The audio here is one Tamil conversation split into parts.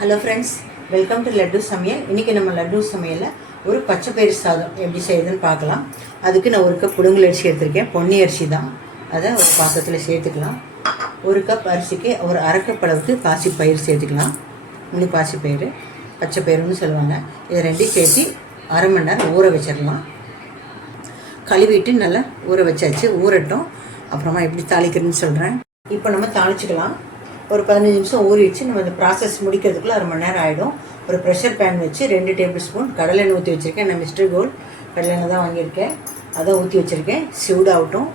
Hello friends, welcome to laddu சமையல். இன்றைக்கி நம்ம லட்டு சமையலில் ஒரு பச்சை பயிறு சாதம் எப்படி செய்யுதுன்னு பார்க்கலாம். அதுக்கு நான் ஒரு கப் புழுங்கல் அரிசி எடுத்திருக்கேன். பொன்னி அரிசி தான். அதை ஒரு பாத்திரத்தில் சேர்த்துக்கலாம். ஒரு கப் அரிசிக்கு ஒரு அரை கப் அளவுக்கு பாசிப்பயிறு சேர்த்துக்கலாம். முழு பாசிப்பயிறு, பச்சை பயிறுன்னு சொல்லுவாங்க. இதை ரெண்டையும் சேர்த்து அரை மணி நேரம் ஊற வச்சிடலாம். கழுவிட்டு நல்லா ஊற வச்சாச்சு. ஊறட்டும். அப்புறமா எப்படி தாளிக்கிறதுன்னு சொல்கிறேன். இப்போ நம்ம தாளிச்சிக்கலாம். ஒரு 15 நிமிஷம் ஊறிடுச்சு. நம்ம இந்த ப்ராசஸ் முடிக்கிறதுக்குள்ள அரை மணி நேரம் ஆகிடும். ஒரு ப்ரெஷர் பேன் வச்சு 2 டேபிள் ஸ்பூன் கடலை எண்ணெய் ஊற்றி வச்சுருக்கேன். நான் மிஸ்டர் கோல்ட் கடலை எண்ணெய் தான் வாங்கியிருக்கேன். அதை ஊற்றி வச்சுருக்கேன். சூடாகட்டும்.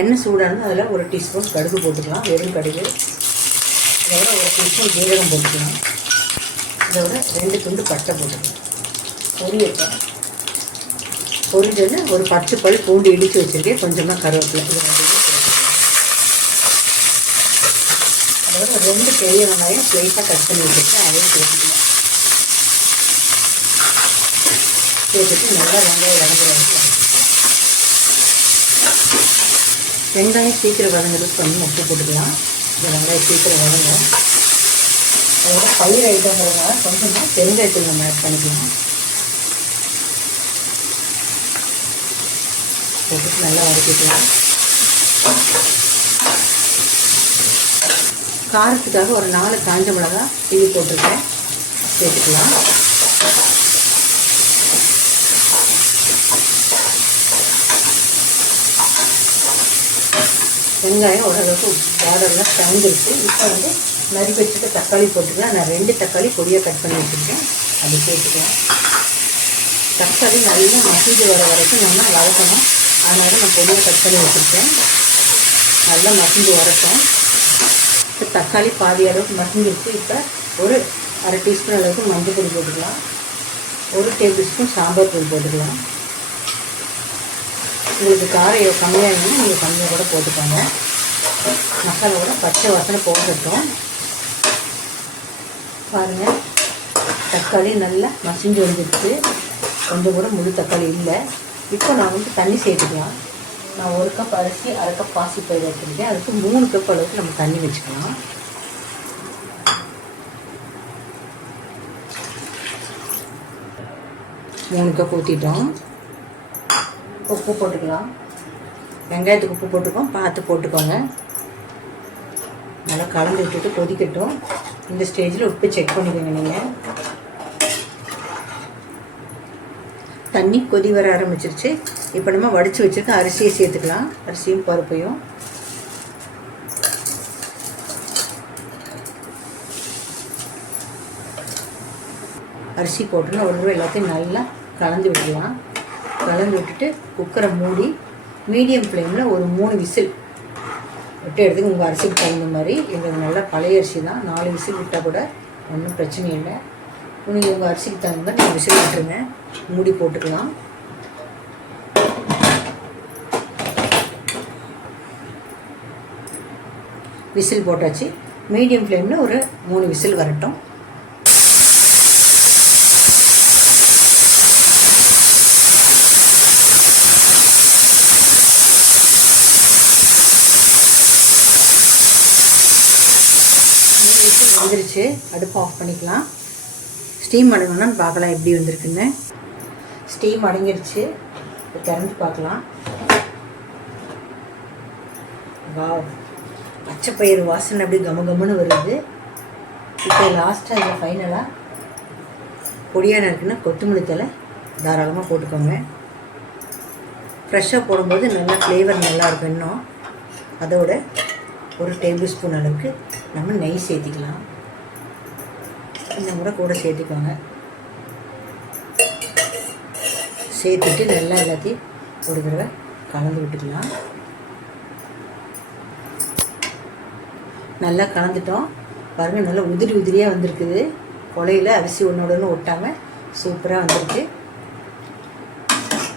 எண்ணெய் சூடானது அதில் ஒரு டீஸ்பூன் கடுகு போட்டுக்கலாம். வெறும் கடுகு. இதோட ஒரு டீஸ்பூன் ஜீரகம் போட்டுக்கலாம். இதோட 2 துண்டு பட்டை போட்டுக்கலாம். பொரியட்டும். பொரிஞ்சது ஒரு 10 பல் பூண்டு இடித்து வச்சுருக்கேன். கொஞ்சமாக கருவேப்பிலை. இது அதோட 2 பெரிய வெங்காயம் ஸ்லைட்டாக கட் பண்ணி வச்சுருக்கேன். அதையும் சேர்த்துக்கலாம். சேர்த்துட்டு நல்லா வெங்காயம் வதங்குறதுக்கு வெங்காயம் சீக்கிரம் வதங்குறதுக்கு கொஞ்சம் உப்பு போட்டுக்கலாம். இந்த வெங்காயம் சீக்கிரம் வதங்கும். அதோட பயிர் ஐட்டங்கிறதுனால கொஞ்சமாக பெருங்காயத்தூள் நம்ம ஆட் பண்ணிக்கலாம். போட்டுட்டு நல்லா வதக்கிக்கலாம். காரத்துக்காக ஒரு 4 காஞ்ச மிளகா கிள்ளி போட்டிருக்கேன். சேர்த்துக்கலாம். வெங்காயம் ஓரளவுக்கு பார்டர்லாம் தங்கிருக்கு. இப்போ நறுக்கி வச்சுட்டு தக்காளி போட்டுக்கலாம். நான் 2 தக்காளி பொடியாக கட் பண்ணி வச்சுருக்கேன். அதை சேர்த்துக்கலாம். தக்காளி நல்லா மசிஞ்சு வர வரைக்கும் நம்ம வதக்கணும். அதனால நான் பொடியாக கட் பண்ணி வச்சுருக்கேன். நல்லா மசிஞ்சு வரட்டும். இப்போ தக்காளி பாதி அளவுக்கு மசிஞ்சிருக்கு. இப்போ ஒரு அரை டீஸ்பூன் அளவுக்கு மஞ்சள் பொடி போட்டுக்கலாம். 1 டேபிள் ஸ்பூன் சாம்பார் பொடி போட்டுக்கலாம். உங்களுக்கு காரம் கம்மியாக இருந்தாலும் நீங்கள் கம்மியாக கூட போட்டுக்கோங்க. மசாலாவோட பச்சை வாசனை போகட்டும். பாருங்கள், தக்காளி நல்லா மசிஞ்சு வந்துடுச்சு. கொஞ்சம் கூட முழு தக்காளி இல்லை. இப்போ நான் தண்ணி சேர்த்துக்கலாம். நான் 1 கப் அரிசி அரை கப் பாசிப்பயிறு வச்சுருக்கேன். அதுக்கு 3 கப் அளவுக்கு நம்ம தண்ணி வச்சுக்கலாம். மூணு கப் ஊற்றிட்டோம். உப்பு போட்டுக்கலாம். வெங்காயத்துக்கு உப்பு போட்டுக்கோம். பார்த்து போட்டுக்கோங்க. நல்லா கலந்து விட்டுட்டு கொதிக்கட்டும். இந்த ஸ்டேஜில் உப்பு செக் பண்ணிக்கோங்க. நீங்கள் தண்ணி கொதி வர ஆரம்பிச்சிருச்சு. இப்போ நம்ம வடித்து வச்சுருக்க அரிசியை சேர்த்துக்கலாம். அரிசியும் பருப்பையும் அரிசி போட்டோன்னா ஒரு தடவை எல்லாத்தையும் நல்லா கலந்து விட்டுடலாம். கலந்து விட்டுட்டு குக்கரை மூடி மீடியம் ஃப்ளேமில் ஒரு 3 விசில் விட்டு எடுத்துக்கு. உங்கள் அரிசிக்கு தகுந்த மாதிரி. எங்களுக்கு நல்லா பழைய அரிசி தான். 4 விசில் விட்டால் கூட ஒன்றும் பிரச்சனை இல்லை. நீங்கள் உங்கள் அரிசிக்கு தகுந்த மாதிரி நீங்கள் விசில் விட்டுருங்க. மூடி போட்டுக்கலாம். விசில் போட்டாச்சு. மீடியம் ஃப்ளேமில் ஒரு 3 விசில் வரட்டும். விசில் வந்துருச்சு. அடுப்பு ஆஃப் பண்ணிக்கலாம். ஸ்டீம் அடங்கணும்னு பார்க்கலாம் எப்படி வந்திருக்குன்னு. ஸ்டீம் அடங்கிடுச்சு. திறந்து பார்க்கலாம். வாவ், பச்சை பயிறு வாசனை அப்படி கமகமன்னு வருது. இப்போ லாஸ்ட்டாக இதில் ஃபைனலாக பொடியான இருக்குன்னா கொத்தமல்லி தழை தாராளமாக போட்டுக்கோங்க. ஃப்ரெஷ்ஷாக போடும்போது நல்லா ஃப்ளேவர் நல்லாயிருக்கும். இன்னும் அதோட ஒரு டேபிள் ஸ்பூன் அளவுக்கு நம்ம நெய் சேர்த்திக்கலாம். இந்த முறை கூட சேர்த்துக்கோங்க. சேர்த்துட்டு நல்லா எல்லாத்தையும் ஒரு தடவை கலந்து விட்டுக்கலாம். நல்லா கலந்துட்டோம். பாருங்கள், நல்லா உதிரி உதிரியாக வந்திருக்குது. கொலையில் அரிசி ஒன்றோட ஒட்டாமல் சூப்பராக வந்திருக்கு.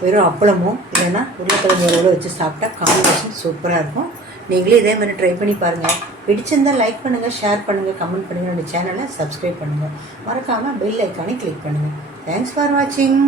வெறும் அப்பளமும் இல்லைன்னா உருளைக்கிழங்கு உறவுல வச்சு சாப்பிட்டா காம்பினேஷன் சூப்பராக இருக்கும். நீங்களே இதே மாதிரி ட்ரை பண்ணி பாருங்கள். பிடிச்சிருந்தால் லைக் பண்ணுங்கள், ஷேர் பண்ணுங்கள், கமெண்ட் பண்ணுங்கள். என்னோடய சேனலை சப்ஸ்கிரைப் பண்ணுங்கள். மறக்காமல் பெல் ஐக்கானை கிளிக் பண்ணுங்கள். தேங்க்ஸ் ஃபார் வாட்சிங்.